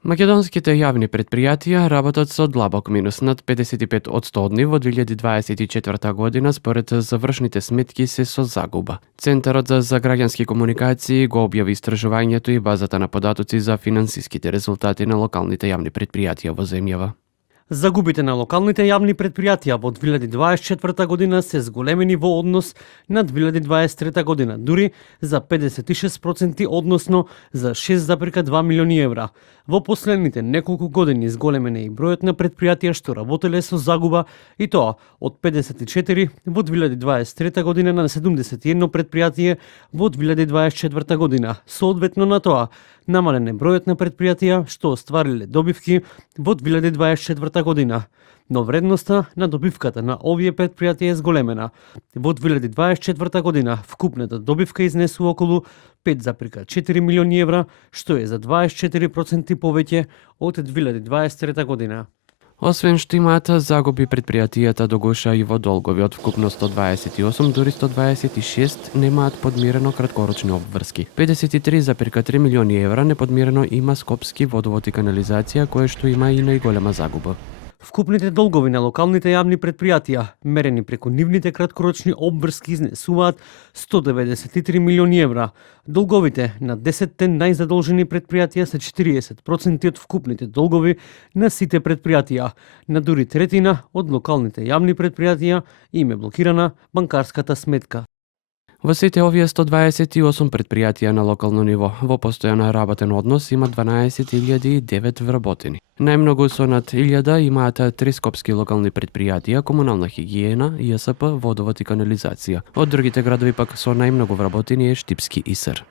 Македонските јавни предпријатија работат со длабок минус над 55% од нив во 2024 година според завршните сметки се со загуба. Центарот за граѓански комуникации го објави истражувањето и базата на податоци за финансиските резултати на локалните јавни предпријатија во земјава. Загубите на локалните јавни предпријатија во 2024 година се зголемени во однос на 2023 година, дури за 56% односно за 6,2 милиони евра. Во последните неколку години зголемен е и бројот на предпријатија што работеле со загуба, и тоа од 54 во 2023 година на 71 предпријатие во 2024 година. Соодветно на тоа, намален е бројот на предпријатија што оствариле добивки во 2024 година. Но вредноста на добивката на овие предпријатија е зголемена. Во 2024 година вкупната добивка изнесува околу 5,4 милиони евра, што е за 24% повеќе од 2023 година. Освен што имаат загуби, предпријатијата догоша и во долгови од вкупно 128, дури 126 немаат подмирено краткорочни обврски. 53,3 милиони евра неподмирено има Скопски водовод и канализација, кое што има и најголема загуба. Вкупните долгови на локалните јавни предпријатија, мерени преку нивните краткорочни обврски, изнесуваат 193 милиони евра. Долговите на 10 најзадолжени предпријатија се 40% од вкупните долгови на сите предпријатија. На дури третина од локалните јавни предпријатија им е блокирана банкарската сметка. Во сите овие 128 предпријатија на локално ниво, во постојан работен однос има 12.009 вработени. Најмногу со над 1000 имаат 3 скопски локални предпријатија, комунална хигиена, ЈСП, водовод и канализација. Од другите градови пак со најмногу вработени е Штипски ИСР.